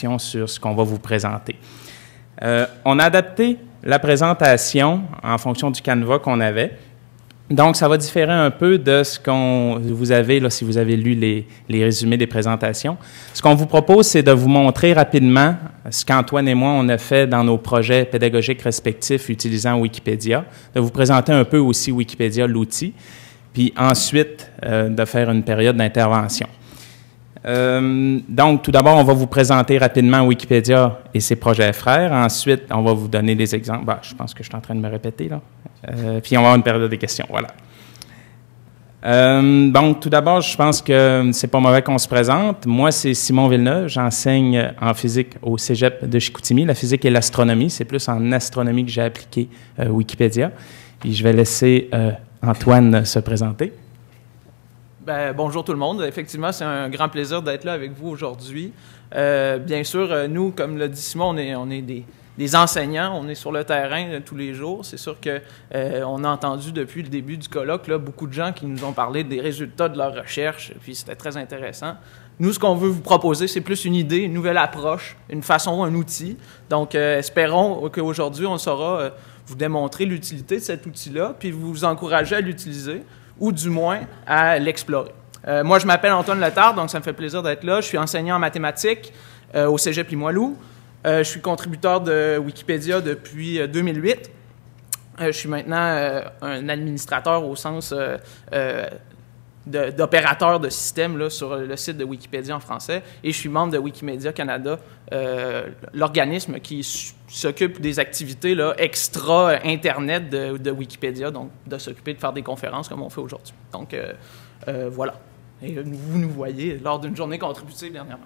sur ce qu'on va vous présenter. On a adapté la présentation en fonction du canevas qu'on avait. Donc, ça va différer un peu de ce qu'on vous avez, là, si vous avez lu les résumés des présentations. Ce qu'on vous propose, c'est de vous montrer rapidement ce qu'Antoine et moi, on a fait dans nos projets pédagogiques respectifs utilisant Wikipédia, de vous présenter un peu aussi Wikipédia, l'outil, puis ensuite de faire une période d'intervention. Donc, tout d'abord, on va vous présenter rapidement Wikipédia et ses projets frères. Ensuite, on va vous donner des exemples. Bah, je pense que je suis en train de me répéter, là. Puis, on va avoir une période de questions. Voilà. Donc, tout d'abord, je pense que c'est pas mauvais qu'on se présente. Moi, c'est Simon Villeneuve. J'enseigne en physique au Cégep de Chicoutimi. La physique et l'astronomie. C'est plus en astronomie que j'ai appliqué Wikipédia. Puis, je vais laisser Antoine se présenter. Ben, bonjour tout le monde. Effectivement, c'est un grand plaisir d'être là avec vous aujourd'hui. Bien sûr, nous, comme l'a dit Simon, on est des enseignants, on est sur le terrain tous les jours. C'est sûr qu'on a entendu depuis le début du colloque là, beaucoup de gens qui nous ont parlé des résultats de leur recherche, puis c'était très intéressant. Nous, ce qu'on veut vous proposer, c'est plus une idée, une nouvelle approche, une façon, un outil. Donc, espérons qu'aujourd'hui, on saura vous démontrer l'utilité de cet outil-là, puis vous encourager à l'utiliser, ou du moins à l'explorer. Moi, je m'appelle Antoine Letard, donc ça me fait plaisir d'être là. Je suis enseignant en mathématiques au Cégep Limoilou. Je suis contributeur de Wikipédia depuis 2008. Je suis maintenant un administrateur au sens d'opérateur de système là, sur le site de Wikipédia en français. Et je suis membre de Wikimedia Canada, l'organisme qui s'occupe des activités là, extra-Internet de Wikipédia, donc de s'occuper de faire des conférences comme on fait aujourd'hui. Donc, voilà. Et vous nous voyez lors d'une journée contributive dernièrement.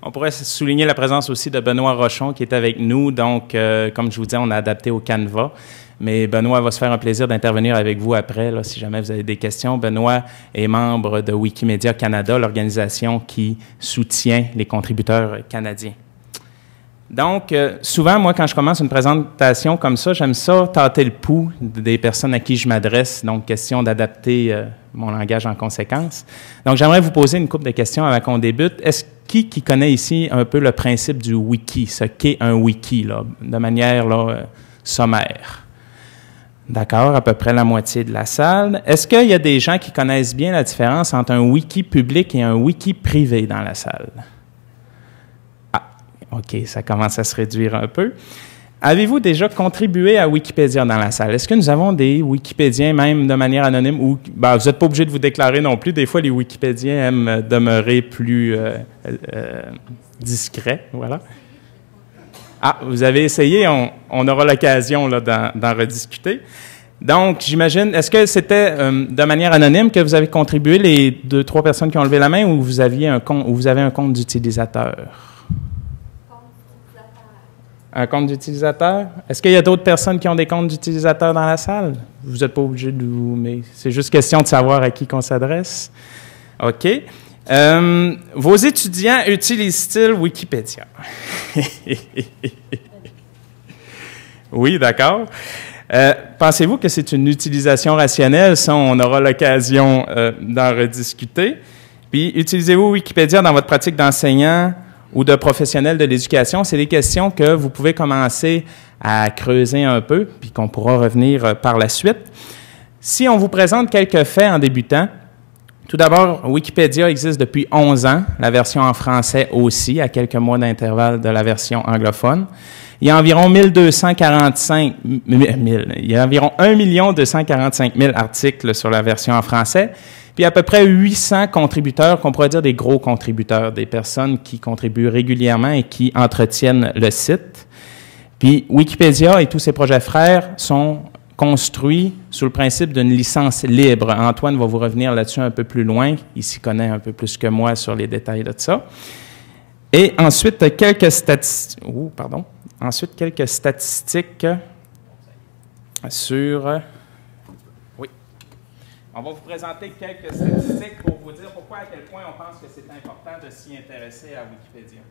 On pourrait souligner la présence aussi de Benoît Rochon qui est avec nous. Donc, comme je vous disais, on a adapté au Canva. Mais Benoît va se faire un plaisir d'intervenir avec vous après, là, si jamais vous avez des questions. Benoît est membre de Wikimedia Canada, l'organisation qui soutient les contributeurs canadiens. Donc, souvent, moi, quand je commence une présentation comme ça, j'aime ça tâter le pouls des personnes à qui je m'adresse. Donc, question d'adapter mon langage en conséquence. Donc, j'aimerais vous poser une couple de questions avant qu'on débute. Est-ce qui connaît ici un peu le principe du wiki, ce qu'est un wiki, là, de manière là, sommaire? D'accord, à peu près la moitié de la salle. Est-ce qu'il y a des gens qui connaissent bien la différence entre un wiki public et un wiki privé dans la salle? Ah, OK, ça commence à se réduire un peu. Avez-vous déjà contribué à Wikipédia dans la salle? Est-ce que nous avons des Wikipédiens, même de manière anonyme, ou ben, vous n'êtes pas obligé de vous déclarer non plus. Des fois, les Wikipédiens aiment demeurer plus discrets. Voilà. Ah, vous avez essayé, on aura l'occasion d'en rediscuter. Donc, j'imagine, est-ce que c'était de manière anonyme que vous avez contribué, les 2-3 personnes qui ont levé la main, ou vous aviez un compte, ou vous avez un compte d'utilisateur? Un compte d'utilisateur? Est-ce qu'il y a d'autres personnes qui ont des comptes d'utilisateurs dans la salle? Vous n'êtes pas obligé de vous... mais c'est juste question de savoir à qui on s'adresse. OK. Vos étudiants utilisent-ils Wikipédia? Oui, d'accord. Pensez-vous que c'est une utilisation rationnelle? Ça, on aura l'occasion d'en rediscuter. Puis, utilisez-vous Wikipédia dans votre pratique d'enseignant ou de professionnel de l'éducation? C'est des questions que vous pouvez commencer à creuser un peu, puis qu'on pourra revenir par la suite. Si on vous présente quelques faits en débutant, tout d'abord, Wikipédia existe depuis 11 ans, la version en français aussi, à quelques mois d'intervalle de la version anglophone. Il y a environ 1 245 000 articles sur la version en français, puis à peu près 800 contributeurs, qu'on pourrait dire des gros contributeurs, des personnes qui contribuent régulièrement et qui entretiennent le site. Puis Wikipédia et tous ses projets frères sont construits sous le principe d'une licence libre. Antoine va vous revenir là-dessus un peu plus loin. Il s'y connaît un peu plus que moi sur les détails de ça. Et ensuite, quelques statistiques sur... Oui. On va vous présenter quelques statistiques pour vous dire pourquoi, à quel point on pense que c'est important de s'y intéresser à Wikipédia.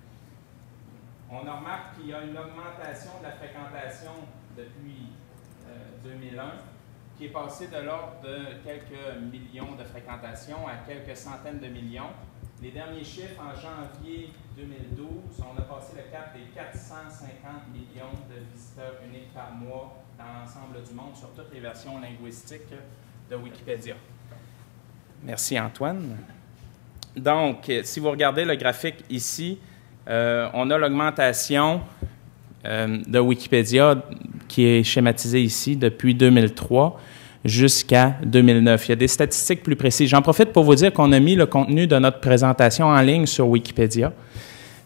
On remarque qu'il y a une augmentation de la fréquentation depuis 2001, qui est passée de l'ordre de quelques millions de fréquentations à quelques centaines de millions. Les derniers chiffres, en janvier 2012, on a mois dans l'ensemble du monde sur toutes les versions linguistiques de Wikipédia. Merci Antoine. Donc, si vous regardez le graphique ici, on a l'augmentation de Wikipédia qui est schématisée ici depuis 2003 jusqu'à 2009. Il y a des statistiques plus précises. J'en profite pour vous dire qu'on a mis le contenu de notre présentation en ligne sur Wikipédia.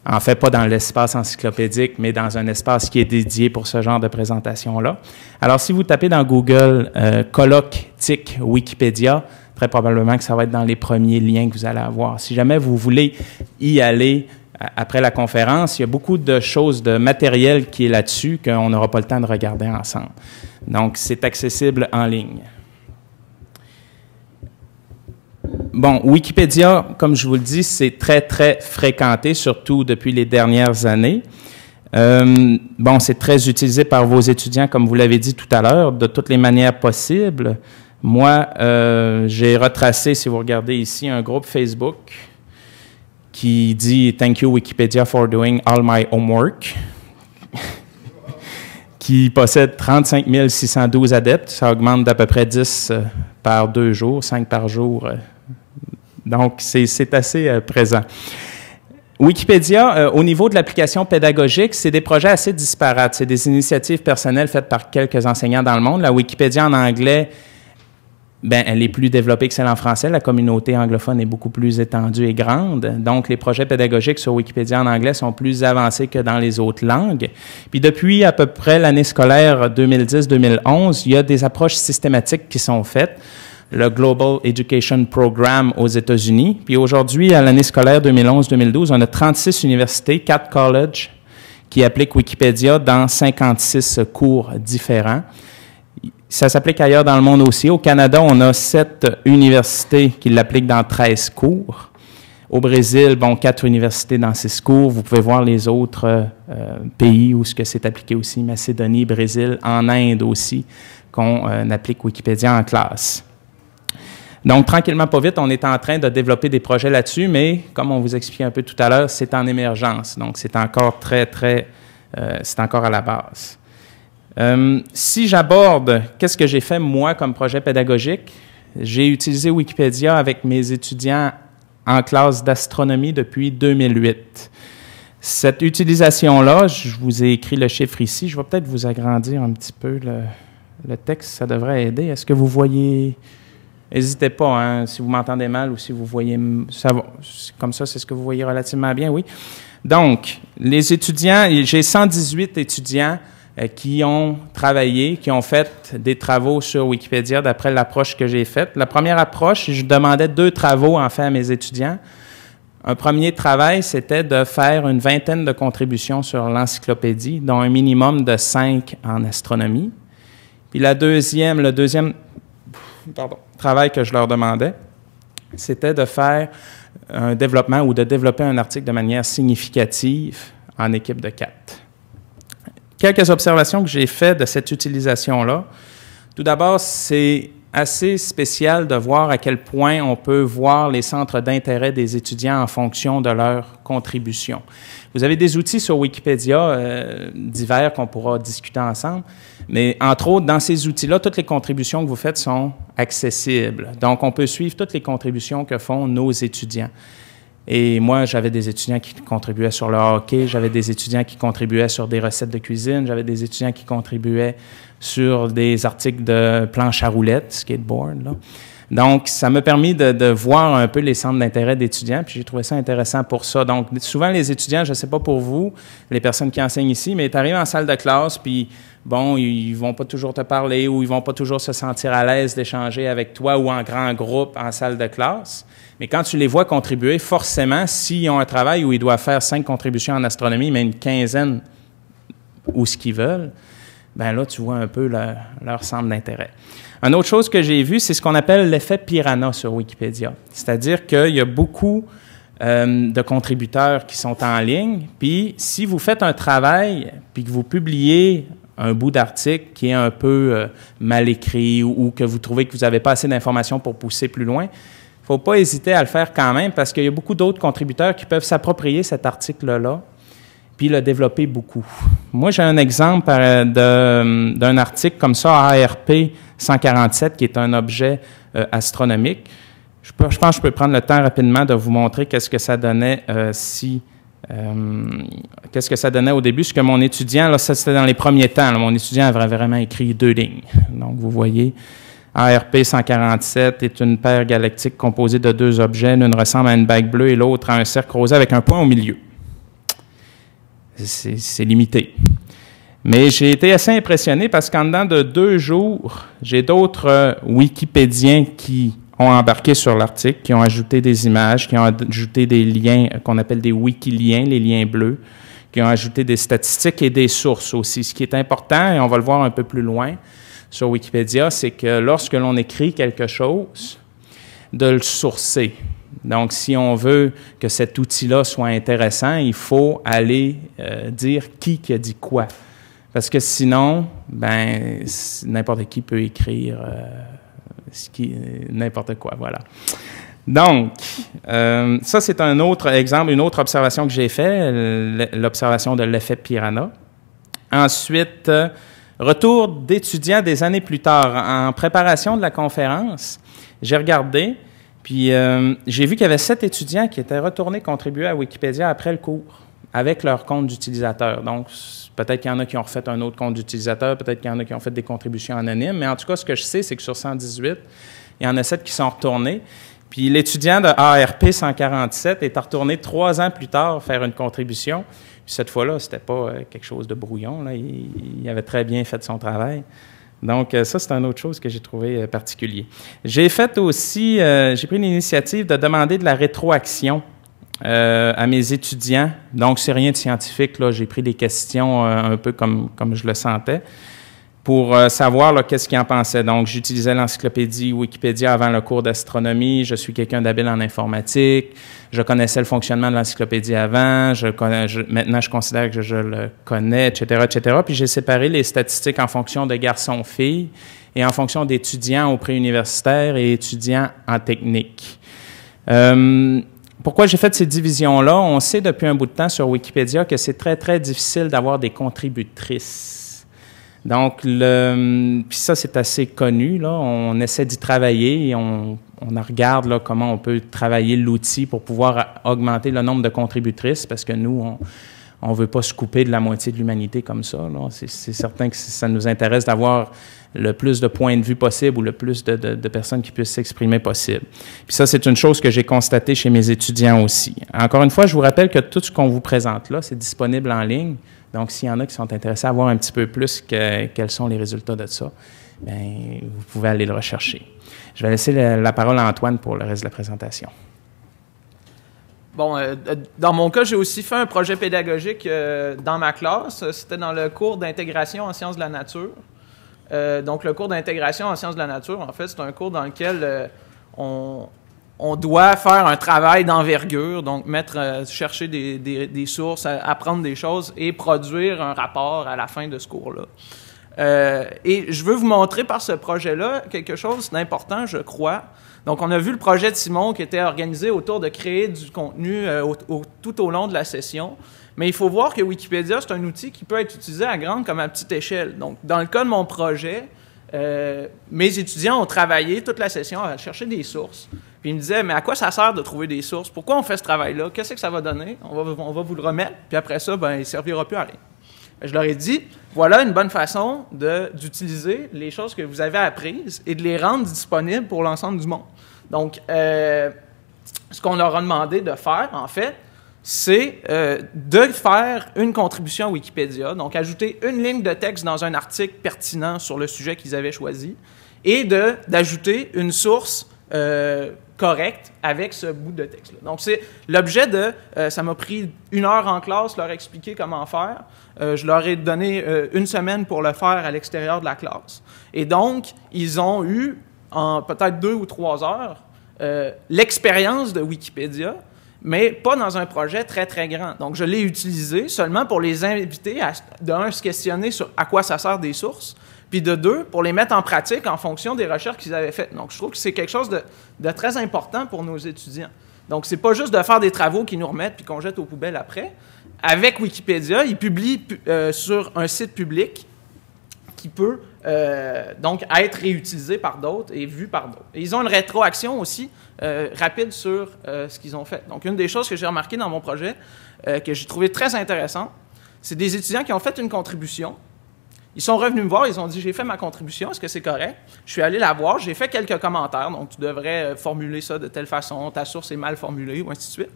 En fait, pas dans l'espace encyclopédique, mais dans un espace qui est dédié pour ce genre de présentation-là. Alors, si vous tapez dans Google colloque TIC Wikipédia, très probablement que ça va être dans les premiers liens que vous allez avoir. Si jamais vous voulez y aller après la conférence, il y a beaucoup de choses, de matériel qui est là-dessus qu'on n'aura pas le temps de regarder ensemble. Donc, c'est accessible en ligne. Bon, Wikipédia, comme je vous le dis, c'est très, très fréquenté, surtout depuis les dernières années. Bon, c'est très utilisé par vos étudiants, comme vous l'avez dit tout à l'heure, de toutes les manières possibles. Moi, j'ai retracé, si vous regardez ici, un groupe Facebook qui dit « Thank you Wikipedia for doing all my homework », qui possède 35 612 adeptes. Ça augmente d'à peu près 10 par 2 jours, 5 par jour. Donc, c'est assez présent. Wikipédia, au niveau de l'application pédagogique, c'est des projets assez disparates. C'est des initiatives personnelles faites par quelques enseignants dans le monde. La Wikipédia en anglais, bien, elle est plus développée que celle en français. La communauté anglophone est beaucoup plus étendue et grande. Donc, les projets pédagogiques sur Wikipédia en anglais sont plus avancés que dans les autres langues. Puis, depuis à peu près l'année scolaire 2010-2011, il y a des approches systématiques qui sont faites. Le Global Education Program aux États-Unis. Puis aujourd'hui, à l'année scolaire 2011-2012, on a 36 universités, 4 colleges qui appliquent Wikipédia dans 56 cours différents. Ça s'applique ailleurs dans le monde aussi. Au Canada, on a 7 universités qui l'appliquent dans 13 cours. Au Brésil, bon, 4 universités dans 6 cours. Vous pouvez voir les autres pays où c'est appliqué aussi, Macédonie, Brésil, en Inde aussi, qu'on applique Wikipédia en classe. Donc, tranquillement, pas vite, on est en train de développer des projets là-dessus, mais comme on vous expliquait un peu tout à l'heure, c'est en émergence. Donc, c'est encore c'est encore à la base. Si j'aborde qu'est-ce que j'ai fait, moi, comme projet pédagogique, j'ai utilisé Wikipédia avec mes étudiants en classe d'astronomie depuis 2008. Cette utilisation-là, je vous ai écrit le chiffre ici. Je vais peut-être vous agrandir un petit peu le texte, ça devrait aider. Est-ce que vous voyez... N'hésitez pas, hein, si vous m'entendez mal ou si vous voyez... Ça va, comme ça, c'est ce que vous voyez relativement bien, oui. Donc, les étudiants, j'ai 118 étudiants qui ont travaillé, qui ont fait des travaux sur Wikipédia d'après l'approche que j'ai faite. La première approche, je demandais 2 travaux, en fait, à mes étudiants. Un premier travail, c'était de faire une vingtaine de contributions sur l'encyclopédie, dont un minimum de 5 en astronomie. Puis le deuxième travail que je leur demandais, c'était de faire un développement ou de développer un article de manière significative en équipe de 4. Quelques observations que j'ai faites de cette utilisation-là. Tout d'abord, c'est assez spécial de voir à quel point on peut voir les centres d'intérêt des étudiants en fonction de leur contribution. Vous avez des outils sur Wikipédia divers qu'on pourra discuter ensemble, mais entre autres, dans ces outils-là, toutes les contributions que vous faites sont accessibles. Donc, on peut suivre toutes les contributions que font nos étudiants. Et moi, j'avais des étudiants qui contribuaient sur le hockey, j'avais des étudiants qui contribuaient sur des recettes de cuisine, j'avais des étudiants qui contribuaient sur des articles de planche à roulettes, skateboard, là. Donc, ça m'a permis de voir un peu les centres d'intérêt d'étudiants, puis j'ai trouvé ça intéressant pour ça. Donc, souvent, les étudiants, je ne sais pas pour vous, les personnes qui enseignent ici, mais tu arrives en salle de classe, puis bon, ils ne vont pas toujours te parler ou ils ne vont pas toujours se sentir à l'aise d'échanger avec toi ou en grand groupe en salle de classe. Mais quand tu les vois contribuer, forcément, s'ils ont un travail où ils doivent faire 5 contributions en astronomie, mais une quinzaine ou ce qu'ils veulent, bien là, tu vois un peu leur centre d'intérêt. Une autre chose que j'ai vue, c'est ce qu'on appelle l'effet Piranha sur Wikipédia. C'est-à-dire qu'il y a beaucoup de contributeurs qui sont en ligne, puis si vous faites un travail, puis que vous publiez un bout d'article qui est un peu mal écrit ou que vous trouvez que vous n'avez pas assez d'informations pour pousser plus loin, il ne faut pas hésiter à le faire quand même parce qu'il y a beaucoup d'autres contributeurs qui peuvent s'approprier cet article-là puis le développer beaucoup. Moi, j'ai un exemple d'un article comme ça, ARP 147, qui est un objet astronomique. Je pense que je peux prendre le temps rapidement de vous montrer qu'est-ce que ça donnait qu'est-ce que ça donnait au début. Ce que mon étudiant, là, ça c'était dans les premiers temps, là, mon étudiant avait vraiment écrit 2 lignes. Donc, vous voyez, ARP 147 est une paire galactique composée de 2 objets. L'une ressemble à une bague bleue et l'autre à un cercle rosé avec un point au milieu. C'est limité. Mais j'ai été assez impressionné parce qu'en dedans de 2 jours, j'ai d'autres Wikipédiens qui ont embarqué sur l'article, qui ont ajouté des images, qui ont ajouté des liens qu'on appelle des wikiliens, les liens bleus, qui ont ajouté des statistiques et des sources aussi. Ce qui est important, et on va le voir un peu plus loin sur Wikipédia, c'est que lorsque l'on écrit quelque chose, de le sourcer. Donc, si on veut que cet outil-là soit intéressant, il faut aller dire qui a dit quoi. Parce que sinon, ben, n'importe qui peut écrire n'importe quoi, voilà. Donc, ça, c'est un autre exemple, une autre observation que j'ai faite, l'observation de l'effet Piranha. Ensuite, retour d'étudiants des années plus tard. En préparation de la conférence, j'ai regardé, puis j'ai vu qu'il y avait 7 étudiants qui étaient retournés contribuer à Wikipédia après le cours, avec leur compte d'utilisateur. Donc, peut-être qu'il y en a qui ont refait un autre compte d'utilisateur, peut-être qu'il y en a qui ont fait des contributions anonymes, mais en tout cas, ce que je sais, c'est que sur 118, il y en a 7 qui sont retournés. Puis l'étudiant de ARP 147 est retourné 3 ans plus tard faire une contribution. Puis cette fois-là, c'était pas quelque chose de brouillon, là. Il avait très bien fait son travail. Donc, ça, c'est une autre chose que j'ai trouvé particulier. J'ai fait aussi, j'ai pris l'initiative de demander de la rétroaction à mes étudiants. Donc, c'est rien de scientifique, là. J'ai pris des questions un peu comme je le sentais pour savoir qu'est-ce qu'ils en pensaient. Donc, j'utilisais l'encyclopédie Wikipédia avant le cours d'astronomie. Je suis quelqu'un d'habile en informatique. Je connaissais le fonctionnement de l'encyclopédie avant. Maintenant, je considère que je le connais, etc., etc. Puis, j'ai séparé les statistiques en fonction de garçons-filles et en fonction d'étudiants au préuniversitaire et étudiants en technique. Pourquoi j'ai fait ces divisions-là? On sait depuis un bout de temps sur Wikipédia que c'est très, très difficile d'avoir des contributrices. Donc, puis ça, c'est assez connu, là. On essaie d'y travailler et on regarde là, comment on peut travailler l'outil pour pouvoir augmenter le nombre de contributrices parce que nous, on ne veut pas se couper de la moitié de l'humanité comme ça, là. C'est certain que ça nous intéresse d'avoir le plus de points de vue possible ou le plus de personnes qui puissent s'exprimer possible. Puis ça, c'est une chose que j'ai constatée chez mes étudiants aussi. Encore une fois, je vous rappelle que tout ce qu'on vous présente là, c'est disponible en ligne. Donc, s'il y en a qui sont intéressés à voir un petit peu plus quels sont les résultats de ça, bien, vous pouvez aller le rechercher. Je vais laisser la parole à Antoine pour le reste de la présentation. Bon, dans mon cas, j'ai aussi fait un projet pédagogique dans ma classe. C'était dans le cours d'intégration en sciences de la nature. Donc, le cours d'intégration en sciences de la nature, en fait, c'est un cours dans lequel on doit faire un travail d'envergure, donc chercher des sources, apprendre des choses et produire un rapport à la fin de ce cours-là. Et je veux vous montrer par ce projet-là quelque chose d'important, je crois. Donc, on a vu le projet de Simon qui était organisé autour de créer du contenu tout au long de la session. Mais il faut voir que Wikipédia, c'est un outil qui peut être utilisé à grande comme à petite échelle. Donc, dans le cas de mon projet, mes étudiants ont travaillé toute la session à chercher des sources. Puis ils me disaient, mais à quoi ça sert de trouver des sources? Pourquoi on fait ce travail-là? Qu'est-ce que ça va donner? On va vous le remettre, puis après ça, ben, il ne servira plus à rien. Je leur ai dit, voilà une bonne façon d'utiliser les choses que vous avez apprises et de les rendre disponibles pour l'ensemble du monde. Donc, ce qu'on leur a demandé de faire, en fait, c'est de faire une contribution à Wikipédia, donc ajouter une ligne de texte dans un article pertinent sur le sujet qu'ils avaient choisi et d'ajouter une source correcte avec ce bout de texte-là. Donc, c'est l'objet ça m'a pris 1 heure en classe, leur expliquer comment faire. Je leur ai donné 1 semaine pour le faire à l'extérieur de la classe. Et donc, ils ont eu, en peut-être 2 ou 3 heures, l'expérience de Wikipédia, mais pas dans un projet très, très grand. Donc, je l'ai utilisé seulement pour les inviter à, se questionner sur à quoi ça sert des sources, puis de 2, pour les mettre en pratique en fonction des recherches qu'ils avaient faites. Donc, je trouve que c'est quelque chose de très important pour nos étudiants. Donc, c'est pas juste de faire des travaux qu'ils nous remettent puis qu'on jette aux poubelles après. avec Wikipédia, ils publient sur un site public qui peut donc être réutilisé par d'autres et vu par d'autres. Et ils ont une rétroaction aussi rapide sur ce qu'ils ont fait. Donc, une des choses que j'ai remarqué dans mon projet, que j'ai trouvé très intéressant, c'est des étudiants qui ont fait une contribution. Ils sont revenus me voir, ils ont dit « J'ai fait ma contribution, est-ce que c'est correct? » Je suis allé la voir, j'ai fait quelques commentaires, donc tu devrais formuler ça de telle façon, ta source est mal formulée, ou ainsi de suite.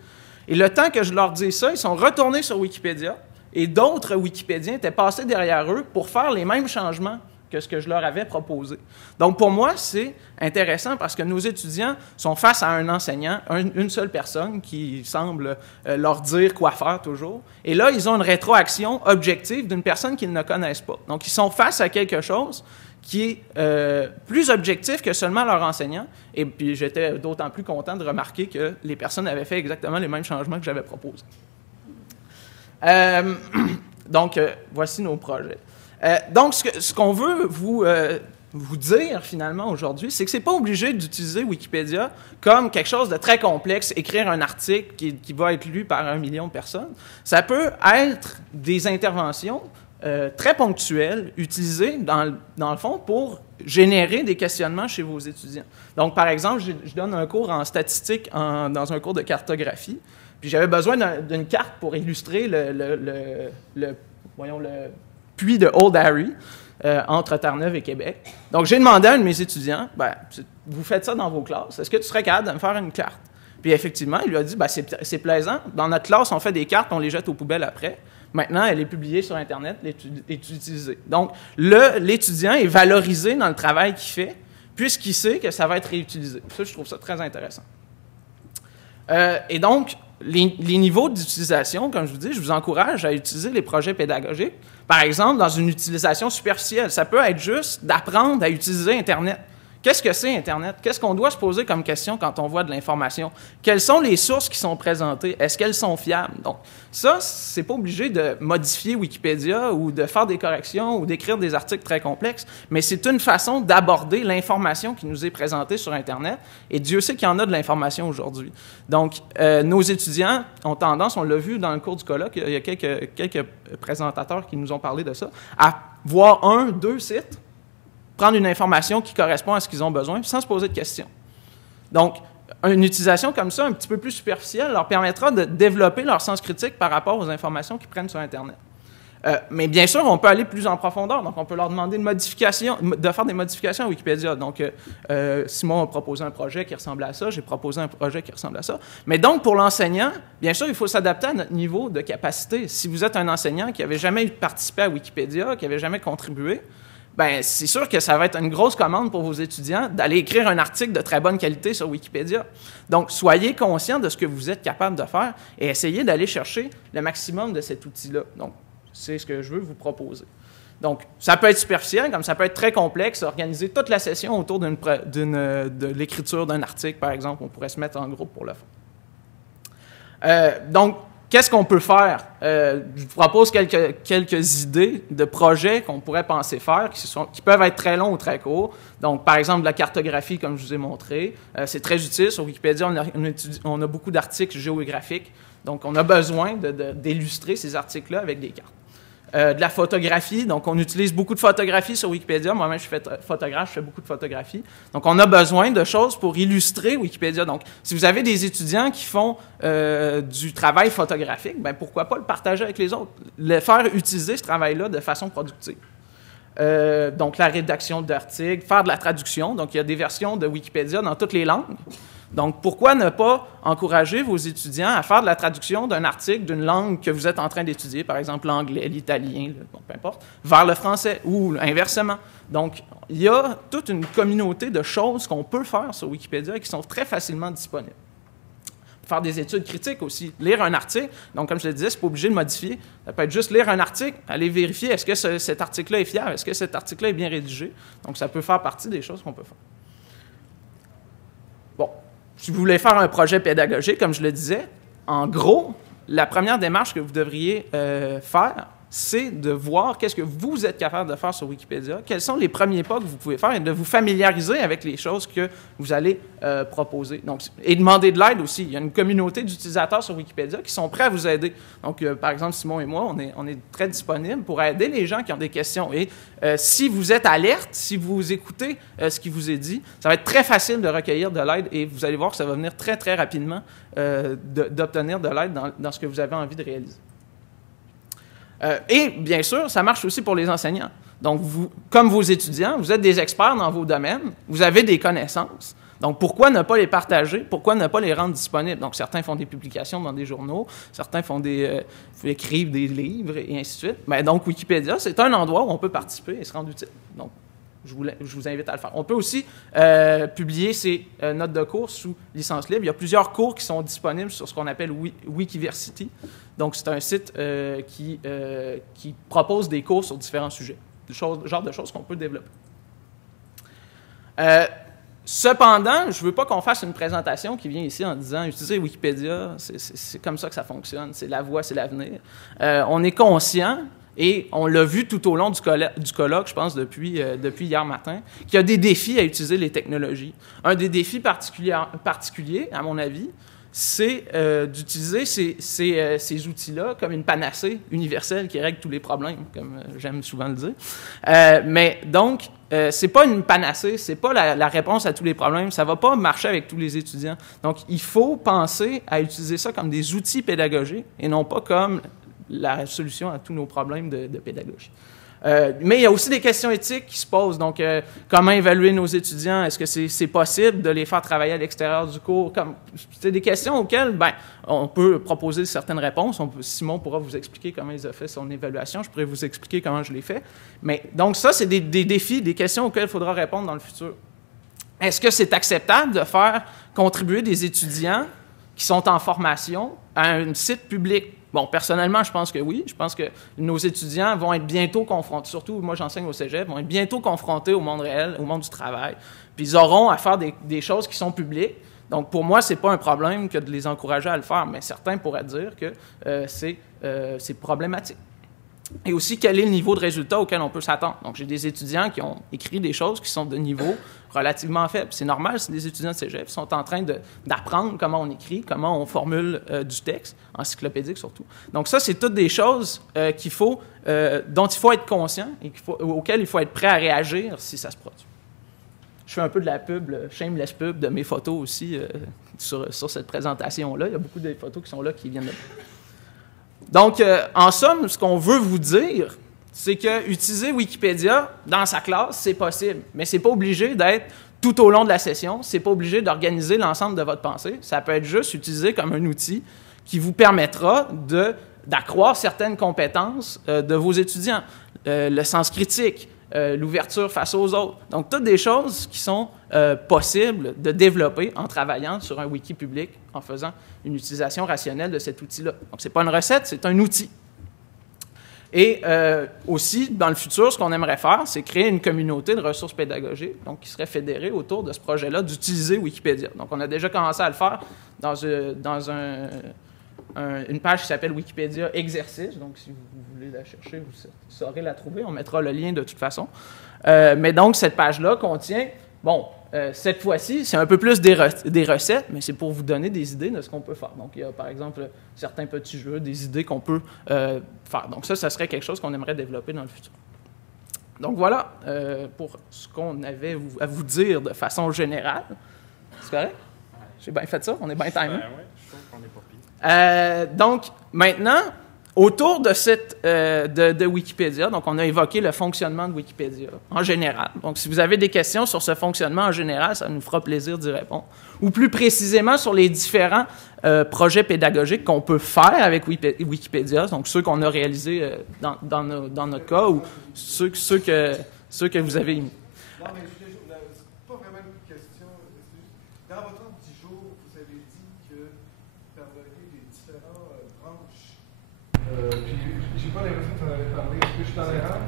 Et le temps que je leur dis ça, ils sont retournés sur Wikipédia et d'autres Wikipédiens étaient passés derrière eux pour faire les mêmes changements que ce que je leur avais proposé. Donc, pour moi, c'est intéressant parce que nos étudiants sont face à un enseignant, une seule personne qui semble leur dire quoi faire toujours. Et là, ils ont une rétroaction objective d'une personne qu'ils ne connaissent pas. Donc, ils sont face à quelque chose qui est plus objectif que seulement leur enseignant. Et puis, j'étais d'autant plus content de remarquer que les personnes avaient fait exactement les mêmes changements que j'avais proposés. Donc, voici nos projets. Donc, ce qu'on veut vous dire finalement aujourd'hui, c'est que ce n'est pas obligé d'utiliser Wikipédia comme quelque chose de très complexe, écrire un article qui va être lu par 1 million de personnes. Ça peut être des interventions très ponctuelles, utilisées dans le fond pour générer des questionnements chez vos étudiants. Donc, par exemple, je donne un cours en statistique dans un cours de cartographie, puis j'avais besoin d'une carte pour illustrer le puits de Old Harry entre Terre-Neuve et Québec. Donc, j'ai demandé à un de mes étudiants, vous faites ça dans vos classes, est-ce que tu serais capable de me faire une carte? Puis effectivement, il lui a dit, c'est plaisant, dans notre classe, on fait des cartes, on les jette aux poubelles après. Maintenant, elle est publiée sur Internet, elle est utilisée. Donc, l'étudiant est valorisé dans le travail qu'il fait, puisqu'il sait que ça va être réutilisé. Ça, je trouve ça très intéressant. Et donc, les niveaux d'utilisation, comme je vous dis, je vous encourage à utiliser les projets pédagogiques. Par exemple, dans une utilisation superficielle, ça peut être juste d'apprendre à utiliser Internet. Qu'est-ce que c'est Internet? Qu'est-ce qu'on doit se poser comme question quand on voit de l'information? Quelles sont les sources qui sont présentées? Est-ce qu'elles sont fiables? Donc, ça, c'est pas obligé de modifier Wikipédia ou de faire des corrections ou d'écrire des articles très complexes, mais c'est une façon d'aborder l'information qui nous est présentée sur Internet, et Dieu sait qu'il y en a de l'information aujourd'hui. Donc, nos étudiants ont tendance, on l'a vu dans le cours du colloque, il y a quelques présentateurs qui nous ont parlé de ça, à voir 1, 2 sites, prendre une information qui correspond à ce qu'ils ont besoin, sans se poser de questions. Donc, une utilisation comme ça, un petit peu plus superficielle, leur permettra de développer leur sens critique par rapport aux informations qu'ils prennent sur Internet. Mais bien sûr, on peut aller plus en profondeur. Donc, on peut leur demander de faire des modifications à Wikipédia. Donc, Simon a proposé un projet qui ressemble à ça, j'ai proposé un projet qui ressemble à ça. Mais donc, pour l'enseignant, bien sûr, il faut s'adapter à notre niveau de capacité. Si vous êtes un enseignant qui n'avait jamais participé à Wikipédia, qui n'avait jamais contribué, bien, c'est sûr que ça va être une grosse commande pour vos étudiants d'aller écrire un article de très bonne qualité sur Wikipédia. Donc, soyez conscients de ce que vous êtes capable de faire et essayez d'aller chercher le maximum de cet outil-là. Donc, c'est ce que je veux vous proposer. Donc, ça peut être superficiel, comme ça peut être très complexe, organiser toute la session autour de l'écriture d'un article, par exemple. On pourrait se mettre en groupe pour le faire. Donc, qu'est-ce qu'on peut faire? Je vous propose quelques idées de projets qu'on pourrait penser faire, qui peuvent être très longs ou très courts. Donc, par exemple, la cartographie, comme je vous ai montré. C'est très utile. Sur Wikipédia, on a beaucoup d'articles géographiques. Donc, on a besoin d'illustrer ces articles-là avec des cartes. De la photographie, donc on utilise beaucoup de photographies sur Wikipédia. Moi-même, je suis photographe, je fais beaucoup de photographies. Donc, on a besoin de choses pour illustrer Wikipédia. Donc, si vous avez des étudiants qui font du travail photographique, bien, pourquoi pas le partager avec les autres? Le faire utiliser ce travail-là de façon productive. Donc, la rédaction d'articles, faire de la traduction. Donc, il y a des versions de Wikipédia dans toutes les langues. Donc, pourquoi ne pas encourager vos étudiants à faire de la traduction d'un article d'une langue que vous êtes en train d'étudier, par exemple l'anglais, l'italien, bon, peu importe, vers le français ou inversement. Donc, il y a toute une communauté de choses qu'on peut faire sur Wikipédia et qui sont très facilement disponibles. Faire des études critiques aussi, lire un article. Donc, comme je le disais, ce n'est pas obligé de modifier. Ça peut être juste lire un article, aller vérifier est-ce que cet article-là est fiable, est-ce que cet article-là est bien rédigé. Donc, ça peut faire partie des choses qu'on peut faire. Bon. Si vous voulez faire un projet pédagogique, comme je le disais, en gros, la première démarche que vous devriez faire, c'est de voir qu'est-ce que vous êtes capable de faire sur Wikipédia, quels sont les premiers pas que vous pouvez faire et de vous familiariser avec les choses que vous allez proposer. Donc, et demander de l'aide aussi. Il y a une communauté d'utilisateurs sur Wikipédia qui sont prêts à vous aider. Donc, par exemple, Simon et moi, on est très disponibles pour aider les gens qui ont des questions. Et si vous êtes alerte, si vous écoutez ce qui vous est dit, ça va être très facile de recueillir de l'aide et vous allez voir que ça va venir très, très rapidement d'obtenir de l'aide dans ce que vous avez envie de réaliser. Et bien sûr, ça marche aussi pour les enseignants. Donc, vous, comme vos étudiants, vous êtes des experts dans vos domaines, vous avez des connaissances. Donc, pourquoi ne pas les partager? Pourquoi ne pas les rendre disponibles? Donc, certains font des publications dans des journaux, certains écrivent des livres et ainsi de suite. Mais donc, Wikipédia, c'est un endroit où on peut participer et se rendre utile. Donc, je vous invite à le faire. On peut aussi publier ces notes de cours sous licence libre. Il y a plusieurs cours qui sont disponibles sur ce qu'on appelle Wikiversity. Donc, c'est un site qui propose des cours sur différents sujets, le genre de choses qu'on peut développer. Cependant, je ne veux pas qu'on fasse une présentation qui vient ici en disant « Utilisez Wikipédia, c'est comme ça que ça fonctionne, c'est la voie, c'est l'avenir ». On est conscient, et on l'a vu tout au long du colloque, je pense, depuis hier matin, qu'il y a des défis à utiliser les technologies. Un des défis particuliers, à mon avis, c'est d'utiliser ces outils-là comme une panacée universelle qui règle tous les problèmes, comme j'aime souvent le dire. Mais donc, c'est pas une panacée, c'est pas la réponse à tous les problèmes, ça va pas marcher avec tous les étudiants. Donc, il faut penser à utiliser ça comme des outils pédagogiques et non pas comme la solution à tous nos problèmes de pédagogie. Mais il y a aussi des questions éthiques qui se posent. Donc, comment évaluer nos étudiants? Est-ce que c'est possible de les faire travailler à l'extérieur du cours? C'est des questions auxquelles on peut proposer certaines réponses. Simon pourra vous expliquer comment il a fait son évaluation. Je pourrais vous expliquer comment je l'ai fait. Mais donc, ça, c'est des défis, des questions auxquelles il faudra répondre dans le futur. Est-ce que c'est acceptable de faire contribuer des étudiants qui sont en formation à un site public? Bon, personnellement, je pense que oui. Je pense que nos étudiants vont être bientôt confrontés, surtout moi j'enseigne au cégep, vont être bientôt confrontés au monde réel, au monde du travail. Puis ils auront à faire des choses qui sont publiques. Donc pour moi, ce n'est pas un problème que de les encourager à le faire, mais certains pourraient dire que c'est problématique. Et aussi, quel est le niveau de résultat auquel on peut s'attendre? Donc j'ai des étudiants qui ont écrit des choses qui sont de niveau relativement faible. C'est normal, c'est des étudiants de cégep qui sont en train d'apprendre comment on écrit, comment on formule du texte, encyclopédique surtout. Donc ça, c'est toutes des choses dont il faut être conscient et auxquelles il faut être prêt à réagir si ça se produit. Je fais un peu de la pub, shameless pub, de mes photos aussi sur cette présentation-là. Il y a beaucoup de photos qui sont là qui viennent de... Donc, en somme, ce qu'on veut vous dire, c'est que utiliser Wikipédia dans sa classe, c'est possible, mais c'est pas obligé d'être tout au long de la session, c'est pas obligé d'organiser l'ensemble de votre pensée. Ça peut être juste utilisé comme un outil qui vous permettra d'accroître certaines compétences de vos étudiants, le sens critique, l'ouverture face aux autres. Donc, toutes des choses qui sont possibles de développer en travaillant sur un wiki public, en faisant une utilisation rationnelle de cet outil-là. Donc, ce n'est pas une recette, c'est un outil. Et aussi, dans le futur, ce qu'on aimerait faire, c'est créer une communauté de ressources pédagogiques, donc qui serait fédérée autour de ce projet-là d'utiliser Wikipédia. Donc, on a déjà commencé à le faire dans une page qui s'appelle Wikipédia Exercice. Donc, si vous voulez la chercher, vous saurez la trouver. On mettra le lien de toute façon. Mais donc, cette page-là contient, cette fois-ci, c'est un peu plus des recettes, mais c'est pour vous donner des idées de ce qu'on peut faire. Donc, il y a, par exemple, certains petits jeux, des idées qu'on peut faire. Donc, ça serait quelque chose qu'on aimerait développer dans le futur. Donc, voilà pour ce qu'on avait à vous dire de façon générale. C'est correct? J'ai bien fait ça? On est bien timé? Oui, je trouve qu'on est pas pire. Donc, maintenant, autour de Wikipédia, donc on a évoqué le fonctionnement de Wikipédia en général. Donc, si vous avez des questions sur ce fonctionnement en général, ça nous fera plaisir d'y répondre. Ou plus précisément sur les différents projets pédagogiques qu'on peut faire avec Wikipédia, donc ceux qu'on a réalisés dans notre cas ou ceux que vous avez émis. Non, mais c'est pas vraiment une question. Dans votre ordre du jour, vous avez dit que vous parleriez des différentes branches. Puis, j'ai pas l'impression que tu en avais parlé. Est-ce que je suis dans l'erreur?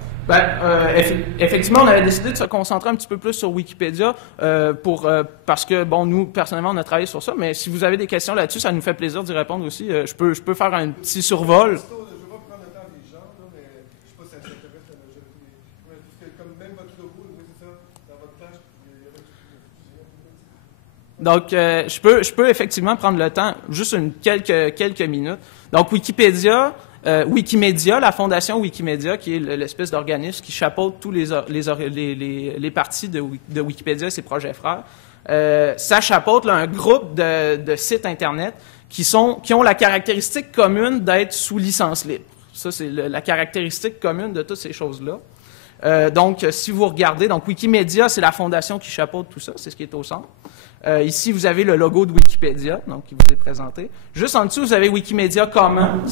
Effectivement, on avait décidé de se concentrer un petit peu plus sur Wikipédia parce que, nous, personnellement, on a travaillé sur ça, mais si vous avez des questions là-dessus, ça nous fait plaisir d'y répondre aussi. Je peux faire un petit survol. Je ne vais pas prendre le temps des gens, là, mais sais pas si ça s'intéresse à la majorité, mais comme même votre logo, oui, c'est ça, dans votre page, il y avait Donc, je peux effectivement prendre le temps, juste quelques minutes. Donc, Wikimédia, la fondation Wikimédia, qui est l'espèce d'organisme qui chapeaute tous les parties de Wikipédia et ses projets frères, ça chapeaute là, un groupe de sites Internet qui ont la caractéristique commune d'être sous licence libre. Ça, c'est la caractéristique commune de toutes ces choses-là. Donc, si vous regardez, donc Wikimédia, c'est la fondation qui chapeaute tout ça, c'est ce qui est au centre. Ici, vous avez le logo de Wikipédia, donc qui vous est présenté. Juste en dessous, vous avez Wikimedia Commons.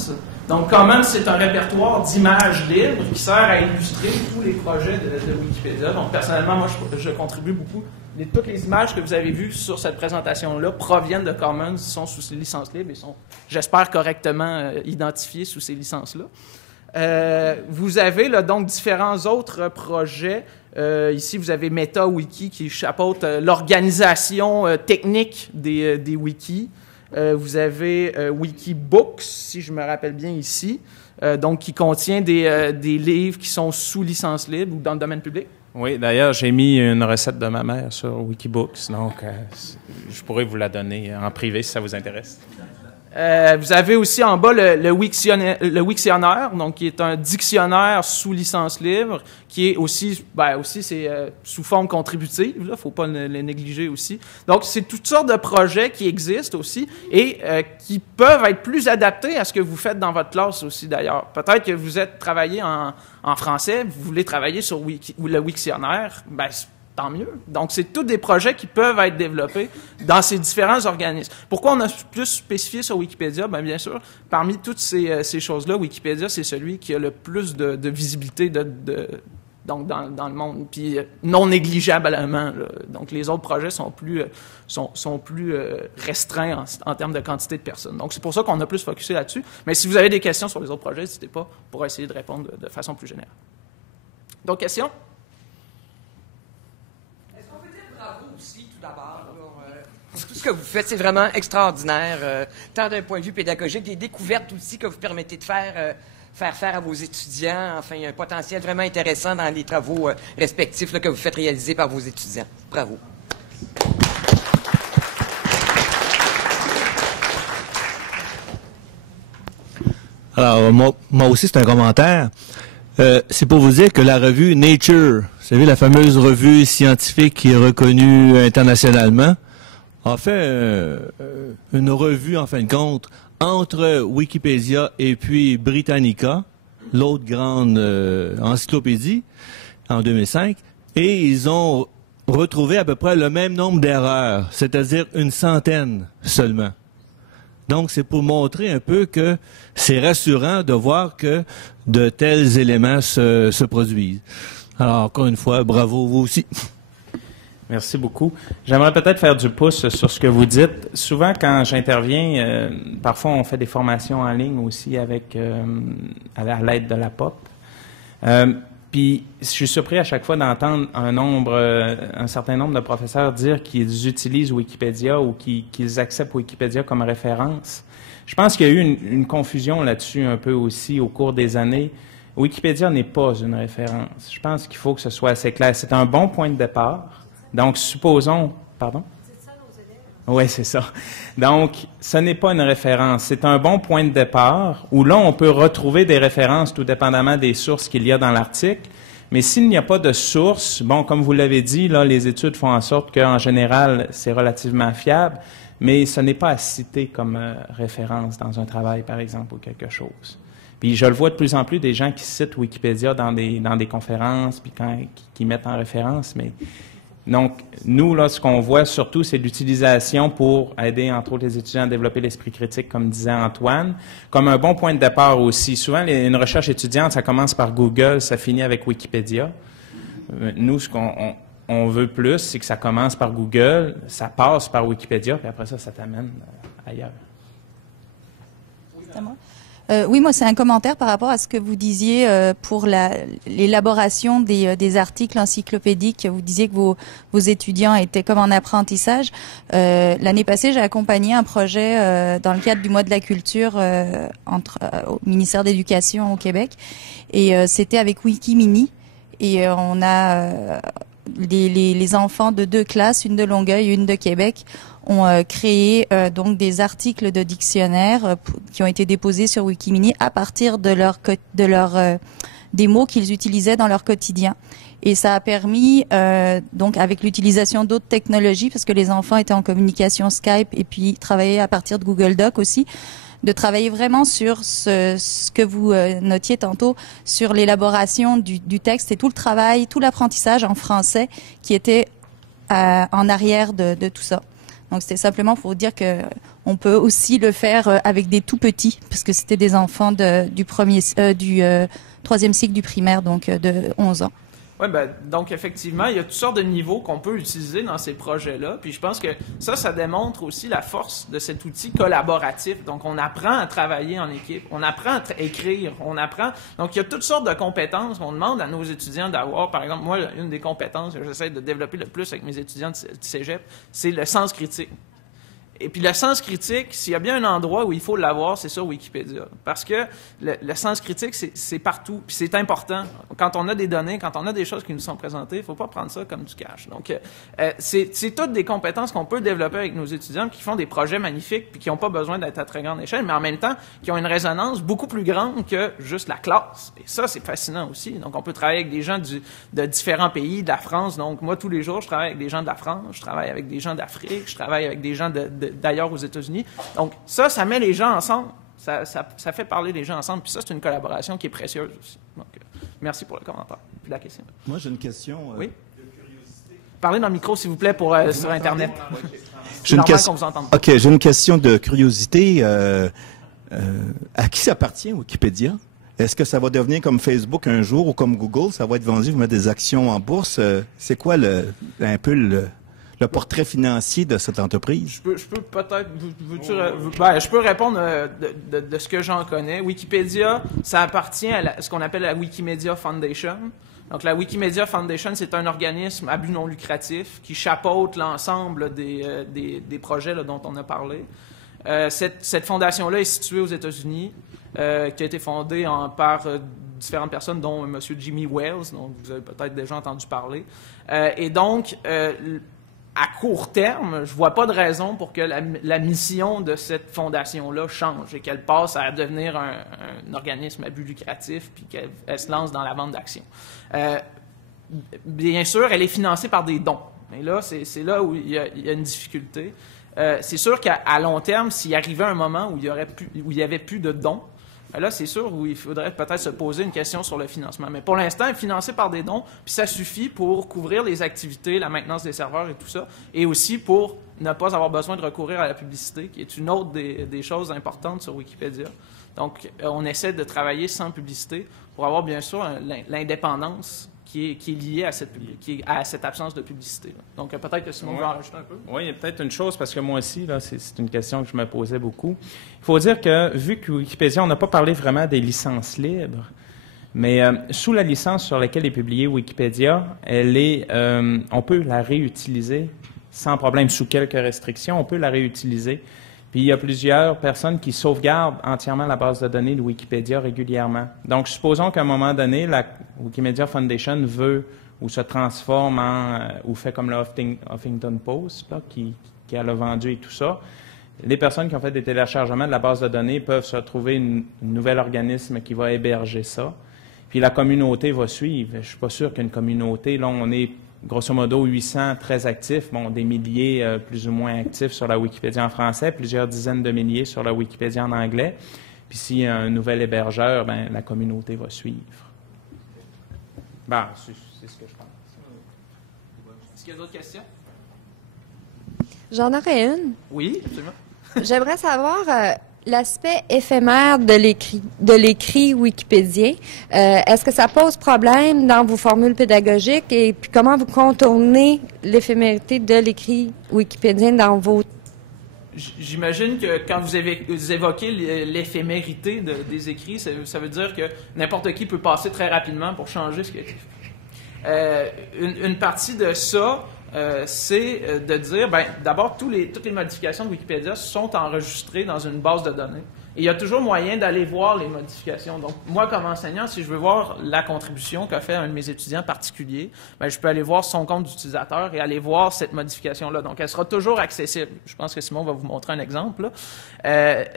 Donc, Commons, c'est un répertoire d'images libres qui sert à illustrer tous les projets de Wikipédia. Donc, personnellement, moi, je contribue beaucoup. Toutes les images que vous avez vues sur cette présentation-là proviennent de Commons, sont sous ces licences libres et sont, j'espère, correctement identifiées sous ces licences-là. Vous avez là, donc différents autres projets. Ici, vous avez MetaWiki qui chapeaute l'organisation technique des wikis. Vous avez Wikibooks, si je me rappelle bien ici, donc qui contient des livres qui sont sous licence libre ou dans le domaine public. Oui, d'ailleurs, j'ai mis une recette de ma mère sur Wikibooks, donc je pourrais vous la donner en privé si ça vous intéresse. Vous avez aussi en bas le Wiktionnaire, donc qui est un dictionnaire sous licence libre, qui est aussi c'est sous forme contributive, il ne faut pas le négliger aussi. Donc, c'est toutes sortes de projets qui existent aussi et qui peuvent être plus adaptés à ce que vous faites dans votre classe aussi, d'ailleurs. Peut-être que vous êtes travaillé en français, vous voulez travailler sur le Wiktionnaire, tant mieux. Donc, c'est tous des projets qui peuvent être développés dans ces différents organismes. Pourquoi on a plus spécifié sur Wikipédia? Bien sûr, parmi toutes ces choses-là, Wikipédia, c'est celui qui a le plus de visibilité donc dans le monde, puis non négligeablement. Là. Donc, les autres projets sont plus restreints en termes de quantité de personnes. Donc, c'est pour ça qu'on a plus focusé là-dessus. Mais si vous avez des questions sur les autres projets, n'hésitez pas pour essayer de répondre de façon plus générale. Donc, questions? Tout ce que vous faites, c'est vraiment extraordinaire, tant d'un point de vue pédagogique, des découvertes aussi que vous permettez de faire à vos étudiants. Enfin, il y a un potentiel vraiment intéressant dans les travaux respectifs là, que vous faites réaliser par vos étudiants. Bravo. Alors, moi aussi, c'est un commentaire. C'est pour vous dire que la revue Nature, vous savez, la fameuse revue scientifique qui est reconnue internationalement, a fait une revue, en fin de compte, entre Wikipédia et puis Britannica, l'autre grande encyclopédie, en 2005, et ils ont retrouvé à peu près le même nombre d'erreurs, c'est-à-dire une centaine seulement. Donc, c'est pour montrer un peu que c'est rassurant de voir que de tels éléments se produisent. Alors, encore une fois, bravo vous aussi. Merci beaucoup. J'aimerais peut-être faire du pouce sur ce que vous dites. Souvent, quand j'interviens, parfois on fait des formations en ligne aussi avec à l'aide de la POP. Puis, je suis surpris à chaque fois d'entendre un certain nombre de professeurs dire qu'ils utilisent Wikipédia ou qu'ils acceptent Wikipédia comme référence. Je pense qu'il y a eu une confusion là-dessus un peu aussi au cours des années. Wikipédia n'est pas une référence. Je pense qu'il faut que ce soit assez clair. C'est un bon point de départ. Donc, supposons... Pardon? C'est ça nos élèves? Oui, c'est ça. Donc, ce n'est pas une référence. C'est un bon point de départ où là, on peut retrouver des références tout dépendamment des sources qu'il y a dans l'article. Mais s'il n'y a pas de source, bon, comme vous l'avez dit, là, les études font en sorte qu'en général, c'est relativement fiable, mais ce n'est pas à citer comme référence dans un travail, par exemple, ou quelque chose. Puis je le vois de plus en plus des gens qui citent Wikipédia dans des conférences, puis qui mettent en référence, mais... Donc, nous, là, ce qu'on voit surtout, c'est l'utilisation pour aider, entre autres, les étudiants à développer l'esprit critique, comme disait Antoine, comme un bon point de départ aussi. Souvent, une recherche étudiante, ça commence par Google, ça finit avec Wikipédia. Nous, ce qu'on veut plus, c'est que ça commence par Google, ça passe par Wikipédia, puis après ça t'amène ailleurs. C'est à moi. Oui, moi, c'est un commentaire par rapport à ce que vous disiez pour l'élaboration des articles encyclopédiques. Vous disiez que vos étudiants étaient comme en apprentissage. L'année passée, j'ai accompagné un projet dans le cadre du mois de la culture au ministère de l'Éducation au Québec. Et c'était avec Wikimini. Et on a les enfants de 2 classes, une de Longueuil et une de Québec, ont créé donc des articles de dictionnaire qui ont été déposés sur Wikimini à partir de des mots qu'ils utilisaient dans leur quotidien. Et ça a permis, donc avec l'utilisation d'autres technologies, parce que les enfants étaient en communication Skype et puis travaillaient à partir de Google Doc aussi, de travailler vraiment sur ce que vous notiez tantôt, sur l'élaboration du texte et tout le travail, tout l'apprentissage en français qui était en arrière de tout ça. Donc, c'était simplement pour vous dire que on peut aussi le faire avec des tout petits, parce que c'était des enfants du 3e cycle du primaire, donc de 11 ans. Oui, donc effectivement, il y a toutes sortes de niveaux qu'on peut utiliser dans ces projets-là. Puis je pense que ça démontre aussi la force de cet outil collaboratif. Donc, on apprend à travailler en équipe, on apprend à écrire, on apprend. Donc, il y a toutes sortes de compétences qu'on demande à nos étudiants d'avoir. Par exemple, moi, une des compétences que j'essaie de développer le plus avec mes étudiants de cégep, c'est le sens critique. Et puis le sens critique, s'il y a bien un endroit où il faut l'avoir, c'est sur Wikipédia. Parce que le sens critique, c'est partout. Puis c'est important. Quand on a des données, quand on a des choses qui nous sont présentées, il ne faut pas prendre ça comme du cash. Donc, c'est toutes des compétences qu'on peut développer avec nos étudiants qui font des projets magnifiques puis qui n'ont pas besoin d'être à très grande échelle, mais en même temps, qui ont une résonance beaucoup plus grande que juste la classe. Et ça, c'est fascinant aussi. Donc, on peut travailler avec des gens de différents pays, de la France. Donc, moi, tous les jours, je travaille avec des gens de la France, je travaille avec des gens d'Afrique, je travaille avec des gens d'ailleurs aux États-Unis. Donc, ça met les gens ensemble. Ça fait parler les gens ensemble. Puis ça, c'est une collaboration qui est précieuse aussi. Donc, merci pour le commentaire. Puis la question. Moi, j'ai une question. Oui? Parlez dans le micro, s'il vous plaît, sur Internet. J'ai j'ai une question de curiosité. À qui ça appartient, Wikipédia? Est-ce que ça va devenir comme Facebook un jour ou comme Google? Ça va être vendu, vous mettez des actions en bourse? C'est quoi un peu le portrait financier de cette entreprise? Je peux peut-être... je peux répondre de ce que j'en connais. Wikipédia, ça appartient à ce qu'on appelle la Wikimedia Foundation. Donc, la Wikimedia Foundation, c'est un organisme à but non lucratif qui chapeaute l'ensemble des projets là, dont on a parlé. Cette fondation-là est située aux États-Unis, qui a été fondée par différentes personnes, dont M. Jimmy Wales, dont vous avez peut-être déjà entendu parler. Et donc, à court terme, je vois pas de raison pour que la mission de cette fondation-là change et qu'elle passe à devenir un organisme à but lucratif puis qu'elle se lance dans la vente d'actions. Bien sûr, elle est financée par des dons. Et là, c'est là où il y a une difficulté. C'est sûr qu'à long terme, s'il arrivait un moment où il y avait plus de dons, là, c'est sûr où il faudrait peut-être se poser une question sur le financement. Mais pour l'instant, elle est financée par des dons, puis ça suffit pour couvrir les activités, la maintenance des serveurs et tout ça, et aussi pour ne pas avoir besoin de recourir à la publicité, qui est une autre des choses importantes sur Wikipédia. Donc, on essaie de travailler sans publicité pour avoir, bien sûr, l'indépendance qui est liée à cette absence de publicité. Là. Donc, peut-être que Simon va en rajouter un peu. Oui, il y a peut-être une chose, parce que moi aussi, là, c'est une question que je me posais beaucoup. Il faut dire que, vu que Wikipédia, on n'a pas parlé vraiment des licences libres, mais sous la licence sur laquelle est publiée Wikipédia, on peut la réutiliser sans problème, sous quelques restrictions, on peut la réutiliser. Puis il y a plusieurs personnes qui sauvegardent entièrement la base de données de Wikipédia régulièrement. Donc, supposons qu'à un moment donné, la Wikimedia Foundation veut ou se transforme ou fait comme le Huffington Post, là, qui l'a vendu et tout ça. Les personnes qui ont fait des téléchargements de la base de données peuvent se trouver un nouvel organisme qui va héberger ça. Puis la communauté va suivre. Je ne suis pas sûr qu'une communauté, là, on est grosso modo 800 très actifs, des milliers plus ou moins actifs sur la Wikipédia en français, plusieurs dizaines de milliers sur la Wikipédia en anglais. Puis s'il y a un nouvel hébergeur, la communauté va suivre. C'est ce que je pense. Est-ce qu'il y a d'autres questions? J'en aurais une. Oui, absolument. J'aimerais savoir l'aspect éphémère de l'écrit wikipédien. Est-ce que ça pose problème dans vos formules pédagogiques et puis comment vous contournez l'éphémérité de l'écrit wikipédien dans vos j'imagine que quand vous évoquez l'éphémérité des écrits, ça veut dire que n'importe qui peut passer très rapidement pour changer ce qui a été fait. Une partie de ça, c'est de dire, d'abord, toutes les modifications de Wikipédia sont enregistrées dans une base de données. Et il y a toujours moyen d'aller voir les modifications. Donc, moi, comme enseignant, si je veux voir la contribution qu'a fait un de mes étudiants particulier, je peux aller voir son compte d'utilisateur et aller voir cette modification-là. Donc, elle sera toujours accessible. Je pense que Simon va vous montrer un exemple.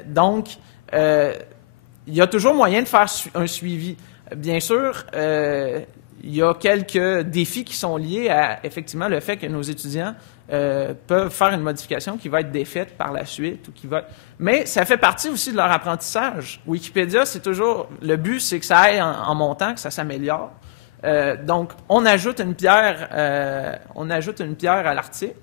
Donc, il y a toujours moyen de faire un suivi. Bien sûr, il y a quelques défis qui sont liés à, effectivement, le fait que nos étudiants peuvent faire une modification qui va être défaite par la suite ou qui va... Mais ça fait partie aussi de leur apprentissage. Wikipédia, c'est toujours... Le but, c'est que ça aille en montant, que ça s'améliore. Donc, on ajoute une pierre à l'article.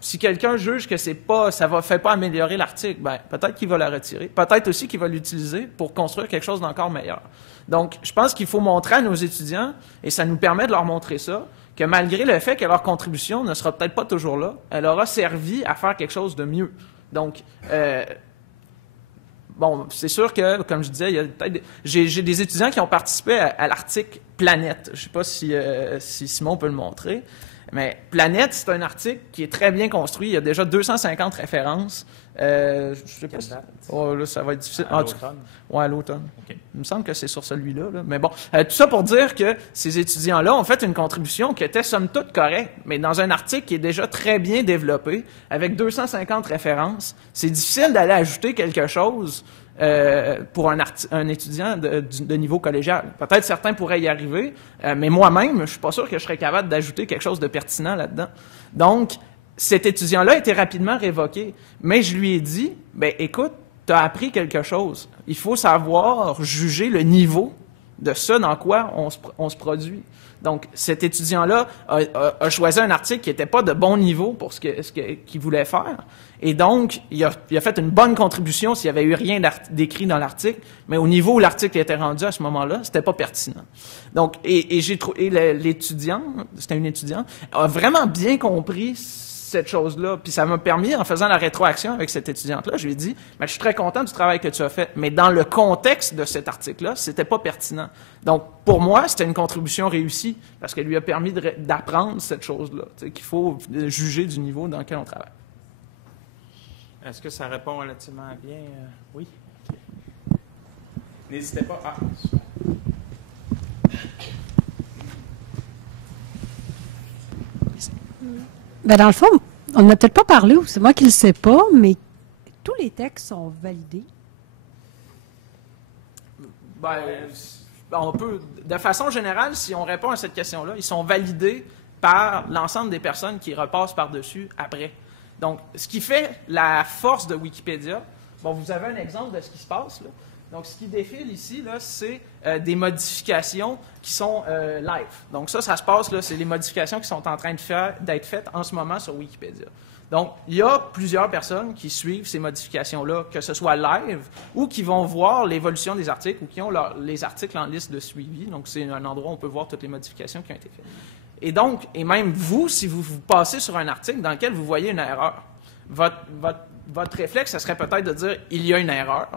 Si quelqu'un juge que ça ne fait pas améliorer l'article, peut-être qu'il va la retirer. Peut-être aussi qu'il va l'utiliser pour construire quelque chose d'encore meilleur. Donc, je pense qu'il faut montrer à nos étudiants, et ça nous permet de leur montrer ça, que malgré le fait que leur contribution ne sera peut-être pas toujours là, elle aura servi à faire quelque chose de mieux. Donc, c'est sûr que, comme je disais, j'ai des étudiants qui ont participé à l'article Planète. Je ne sais pas si Simon peut le montrer, mais Planète, c'est un article qui est très bien construit. Il y a déjà 250 références. Je sais pas si... là, ça va être difficile. À l'automne. Oui, à l'automne. Okay. Il me semble que c'est sur celui-là. Là. Mais bon, tout ça pour dire que ces étudiants-là ont fait une contribution qui était somme toute correcte, mais dans un article qui est déjà très bien développé, avec 250 références. C'est difficile d'aller ajouter quelque chose pour un étudiant de niveau collégial. Peut-être certains pourraient y arriver, mais moi-même, je ne suis pas sûr que je serais capable d'ajouter quelque chose de pertinent là-dedans. Donc, cet étudiant-là a été rapidement révoqué. Mais je lui ai dit, écoute, tu as appris quelque chose. Il faut savoir juger le niveau de ce dans quoi on se produit. Donc, cet étudiant-là a choisi un article qui n'était pas de bon niveau pour ce qu'il voulait faire. Et donc, il a fait une bonne contribution s'il n'y avait eu rien d'écrit dans l'article, mais au niveau où l'article était rendu à ce moment-là, c'était pas pertinent. Donc, et j'ai trouvé l'étudiant, c'était une étudiante, a vraiment bien compris cette chose-là. Puis ça m'a permis, en faisant la rétroaction avec cette étudiante-là, je lui ai dit, je suis très content du travail que tu as fait, mais dans le contexte de cet article-là, c'était pas pertinent. Donc, pour moi, c'était une contribution réussie, parce qu'elle lui a permis d'apprendre cette chose-là, qu'il faut juger du niveau dans lequel on travaille. Est-ce que ça répond relativement bien? Oui? N'hésitez pas. Dans le fond, on n'a peut-être pas parlé, ou c'est moi qui ne le sais pas, mais tous les textes sont validés? On peut, de façon générale, si on répond à cette question-là, ils sont validés par l'ensemble des personnes qui repassent par-dessus après. Donc, ce qui fait la force de Wikipédia, vous avez un exemple de ce qui se passe, là. Donc, ce qui défile ici, là, c'est des modifications qui sont live. Donc, ça se passe, là, c'est les modifications qui sont en train d'être faites en ce moment sur Wikipédia. Donc, il y a plusieurs personnes qui suivent ces modifications-là, que ce soit live ou qui vont voir l'évolution des articles ou qui ont les articles en liste de suivi. Donc, c'est un endroit où on peut voir toutes les modifications qui ont été faites. Et donc, et même vous, si vous passez sur un article dans lequel vous voyez une erreur, votre réflexe, ça serait peut-être de dire « il y a une erreur »,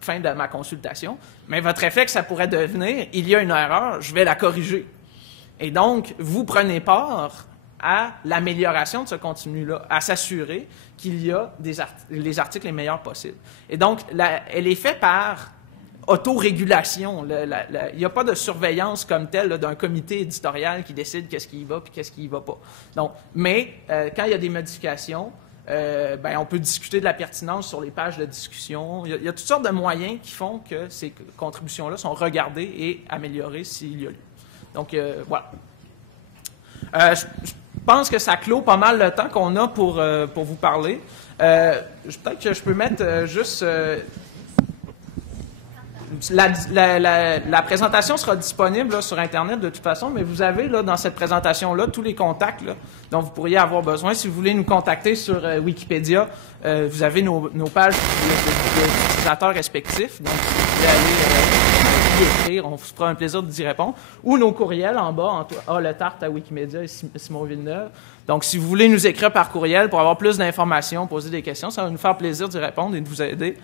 fin de ma consultation, mais votre réflexe, ça pourrait devenir « il y a une erreur, je vais la corriger ». Et donc, vous prenez part à l'amélioration de ce contenu-là, à s'assurer qu'il y a les articles les meilleurs possibles. Et donc, elle est faite par autorégulation. Il n'y a pas de surveillance comme telle d'un comité éditorial qui décide qu'est-ce qui y va et qu'est-ce qui y va pas. Donc, mais quand il y a des modifications, on peut discuter de la pertinence sur les pages de discussion. Il y a toutes sortes de moyens qui font que ces contributions-là sont regardées et améliorées s'il y a lieu. Donc, voilà. Je pense que ça clôt pas mal le temps qu'on a pour vous parler. Peut-être que je peux mettre juste... La présentation sera disponible là, sur Internet de toute façon, mais vous avez là, dans cette présentation-là tous les contacts là, dont vous pourriez avoir besoin. Si vous voulez nous contacter sur Wikipédia, vous avez nos pages d'utilisateurs respectifs. Donc, vous pouvez aller y écrire. On se fera un plaisir d'y répondre. Ou nos courriels en bas, Letarte@Wikimedia et Simon Villeneuve. Donc, si vous voulez nous écrire par courriel pour avoir plus d'informations, poser des questions, ça va nous faire plaisir d'y répondre et de vous aider.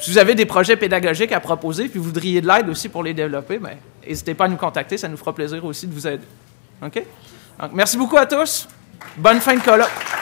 Si vous avez des projets pédagogiques à proposer puis vous voudriez de l'aide aussi pour les développer, bien, n'hésitez pas à nous contacter. Ça nous fera plaisir aussi de vous aider. OK? Donc, merci beaucoup à tous. Bonne fin de colloque.